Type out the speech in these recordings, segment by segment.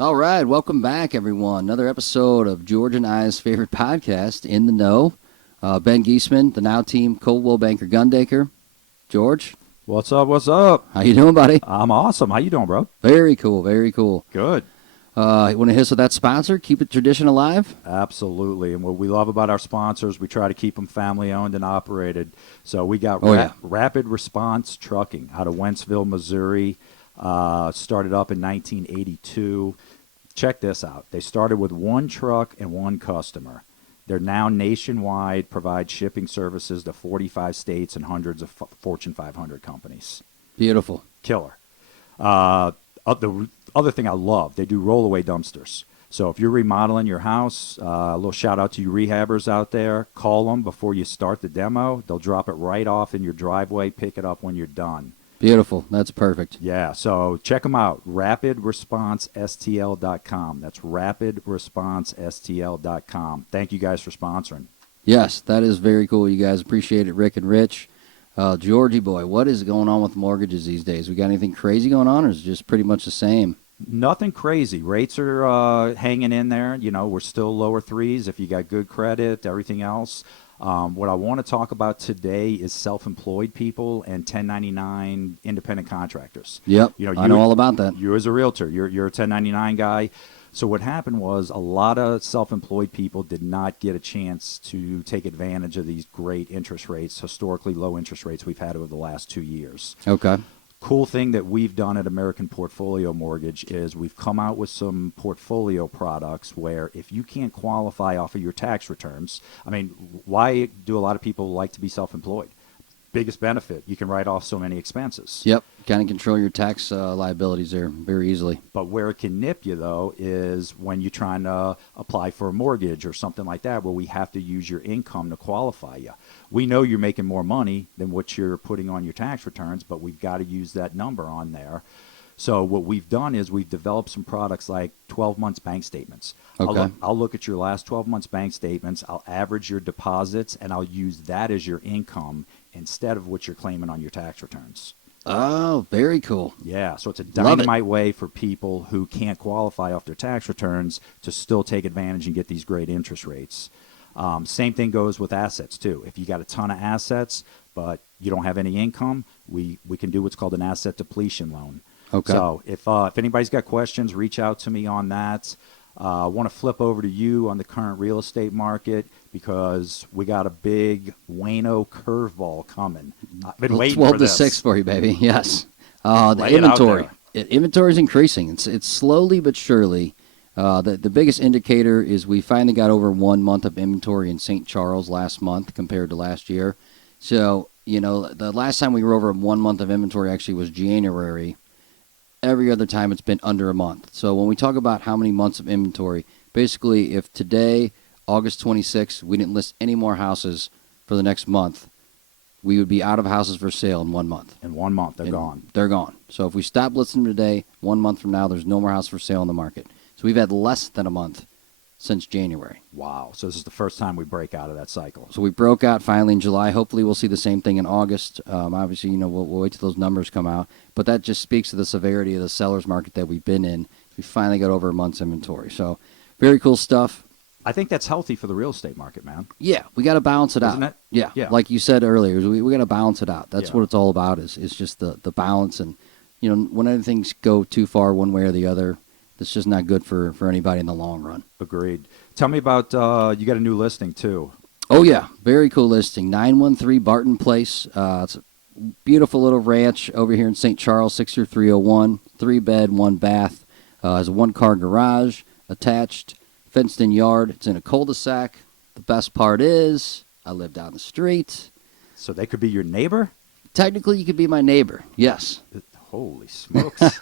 All right, welcome back, everyone. Another episode of George and I's favorite podcast, In the Know. Ben Giesman, the Now Team, Coldwell Banker Gundaker. George, What's up? What's up? how you doing, buddy? I'm awesome. How you doing, bro? Very cool, very cool. Good. You want to hit us with that sponsor? Keep it tradition alive? Absolutely. And what we love about our sponsors, we try to keep them family owned and operated. So we got Rapid Response Trucking out of Wentzville, Missouri. Started up in 1982. Check this out. They started with one truck and one customer. They're now nationwide, provide shipping services to 45 states and hundreds of Fortune 500 companies. Beautiful. Killer. The other thing I love, they do rollaway dumpsters. So if you're remodeling your house, a little shout out to you rehabbers out there. Call them before you start the demo. They'll drop it right off in your driveway, pick it up when you're done. Beautiful. That's perfect. Yeah, so check them out, rapidresponsestl.com. That's rapidresponsestl.com. Thank you guys for sponsoring. Yes, that is very cool. You guys appreciate it, Rick and Rich. Georgie boy, what is going on with mortgages these days? We got anything crazy going on, or is it just pretty much the same? Nothing crazy. Rates are hanging in there. You know, we're still lower threes if you got good credit, everything else. What I want to talk about today is self-employed people and 1099 independent contractors. Yep, I know all about that. You as a realtor, you're a 1099 guy. So what happened was a lot of self-employed people did not get a chance to take advantage of these great interest rates, historically low interest rates we've had over the last 2 years. Okay. Cool thing that we've done at American Portfolio Mortgage is we've come out with some portfolio products where if you can't qualify off of your tax returns, I mean, why do a lot of people like to be self-employed? Biggest benefit, you can write off so many expenses. Yep, kind of control your tax liabilities there very easily. But where it can nip you, though, is when you're trying to apply for a mortgage or something like that, where we have to use your income to qualify you. We know you're making more money than what you're putting on your tax returns, but we've got to use that number on there. So what we've done is we've developed some products like 12 months bank statements. Okay. I'll look at your last 12 months bank statements. I'll average your deposits, and I'll use that as your income instead of what you're claiming on your tax returns. Oh, very cool. Yeah, so it's a dynamite way for people who can't qualify off their tax returns to still take advantage and get these great interest rates. Same thing goes with assets, too. If you got a ton of assets, but you don't have any income, we can do what's called an asset depletion loan. Okay. So if anybody's got questions, reach out to me on that. I want to flip over to you on the current real estate market because we got a big Wayno curveball coming. I've been waiting 12 for to this. 6 for you, baby. Yes. The Lay it out inventory. there. Inventory is increasing. It's slowly but surely. The biggest indicator is we finally got over 1 month of inventory in St. Charles last month compared to last year. So, you know, the last time we were over 1 month of inventory actually was January. Every other time it's been under a month. So when we talk about how many months of inventory, basically if today, August 26th, we didn't list any more houses for the next month, we would be out of houses for sale in 1 month. In 1 month, they're gone. They're gone. So if we stop listing them today, 1 month from now, there's no more houses for sale on the market. So we've had less than a month since January. Wow. So this is the first time we break out of that cycle. So we broke out finally in July. Hopefully we'll see the same thing in August. Obviously, you know, we'll wait till those numbers come out. But that just speaks to the severity of the seller's market that we've been in. We finally got over a month's inventory. So very cool stuff. I think that's healthy for the real estate market, man. Yeah, we got to balance it Isn't out. it? Yeah, like you said earlier, we got to balance it out. That's Yeah. what it's all about is just the balance. And, you know, when things go too far one way or the other, it's just not good for anybody in the long run. Agreed. Tell me about, you got a new listing, too. Oh, yeah. Very cool listing. 913 Barton Place. It's a beautiful little ranch over here in St. Charles, 60301. 3-bed, 1-bath. Has a 1-car garage attached, fenced-in yard. It's in a cul-de-sac. The best part is I live down the street. So they could be your neighbor? Technically, you could be my neighbor. Yes. Holy smokes.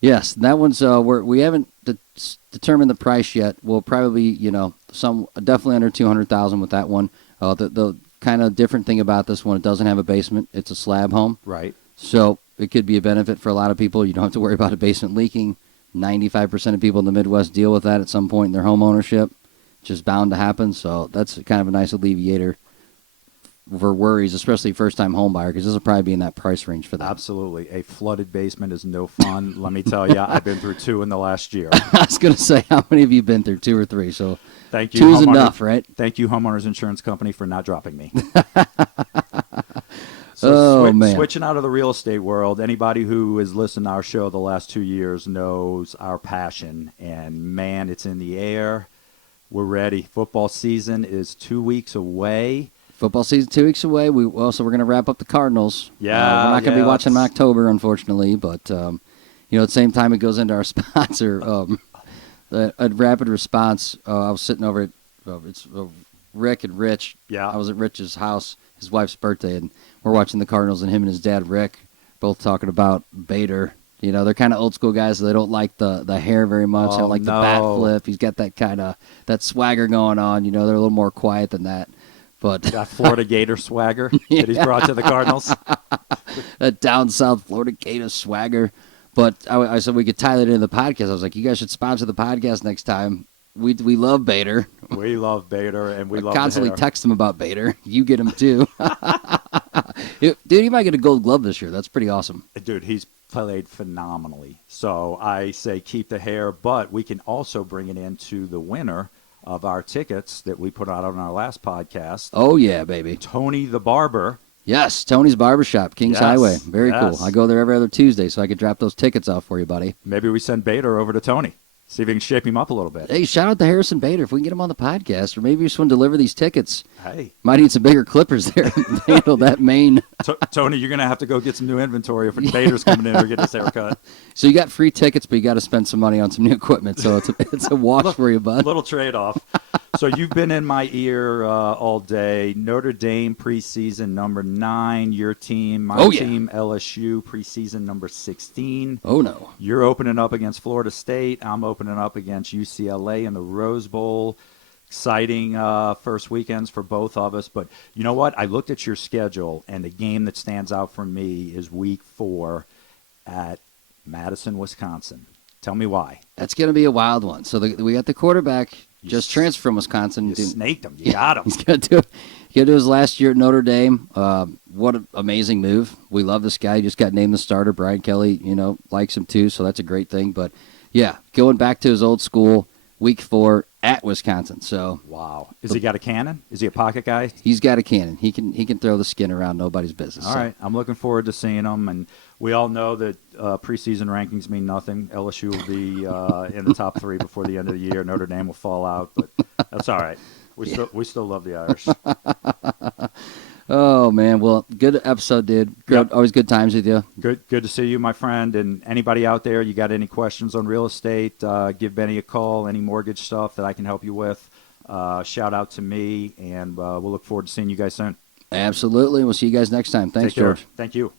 Yes, that one's we haven't determined the price yet. We'll probably, you know, definitely under $200,000 with that one. The kind of different thing about this one, it doesn't have a basement. It's a slab home. Right. So it could be a benefit for a lot of people. You don't have to worry about a basement leaking. 95% of people in the Midwest deal with that at some point in their home ownership. It's just bound to happen. So that's kind of a nice alleviator for worries, especially first-time home buyer, because this will probably be in that price range for them. Absolutely. A flooded basement is no fun. Let me tell you, I've been through 2 in the last year. I was going to say, how many have you been through? 2 or 3? So Thank you. 2's enough, right? Thank you, Homeowners Insurance Company, for not dropping me. Man. Switching out of the real estate world, anybody who has listened to our show the last 2 years knows our passion. And, man, it's in the air. We're ready. Football season is 2 weeks away. Football season 2 weeks away. We're going to wrap up the Cardinals. Yeah, we're not going to be watching them in let's- October, unfortunately. But at the same time, it goes into our sponsor. At Rapid Response, I was sitting over at it's Rick and Rich. Yeah. I was at Rich's house, his wife's birthday, and we're watching the Cardinals, and him and his dad Rick both talking about Bader. You know, they're kind of old school guys, so they don't like the hair very much. They Oh, don't like the bat no. flip. He's got that kind of that swagger going on. You know, they're a little more quiet than that. But That Florida Gator swagger that he's brought to the Cardinals. that down south Florida Gator swagger. But I said we could tie that into the podcast. I was like, you guys should sponsor the podcast next time. We love Bader. We love Bader, and we I love constantly the hair. text him about Bader. You get him too. Dude, he might get a gold glove this year. That's pretty awesome. Dude, he's played phenomenally. So I say keep the hair, but we can also bring it into the winner of our tickets that we put out on our last podcast. Oh, yeah, baby. Tony the Barber. Yes, Tony's Barbershop, Kings Yes, Highway. Very yes. cool. I go there every other Tuesday, so I could drop those tickets off for you, buddy. Maybe we send Bader over to Tony. See if we can shape him up a little bit. Hey, shout out to Harrison Bader. If we can get him on the podcast, or maybe you just want to deliver these tickets. Hey, Might need some bigger clippers there to handle that main. Tony, you're going to have to go get some new inventory if Bader's coming in or get his haircut. So you got free tickets, but you got to spend some money on some new equipment. So it's a wash for you, bud. Little trade-off. So you've been in my ear all day. Notre Dame preseason number 9, your team. My Oh, yeah. team, LSU, preseason number 16. Oh, no. You're opening up against Florida State. I'm opening up against UCLA in the Rose Bowl. Exciting first weekends for both of us. But you know what? I looked at your schedule, and the game that stands out for me is week 4 at Madison, Wisconsin. Tell me why. That's going to be a wild one. So we got the quarterback just transferred from Wisconsin. You Dude, snaked him. You got him. He's going to do his last year at Notre Dame. What an amazing move. We love this guy. He just got named the starter. Brian Kelly, likes him too, so that's a great thing. But, yeah, going back to his old school, week 4 at Wisconsin. So Wow. Has he got a cannon? Is he a pocket guy? he's got a cannon. He can throw the skin around nobody's business. All So, right. I'm looking forward to seeing him. And we all know that preseason rankings mean nothing. LSU will be in the top 3 before the end of the year. Notre Dame will fall out, but that's all right. We still love the Irish. Oh, man. Well, good episode, dude. Yep. Always good times with you. Good to see you, my friend. And anybody out there, you got any questions on real estate, give Benny a call. Any mortgage stuff that I can help you with, shout out to me. And we'll look forward to seeing you guys soon. Absolutely. We'll see you guys next time. Thanks, Take care. George. Thank you.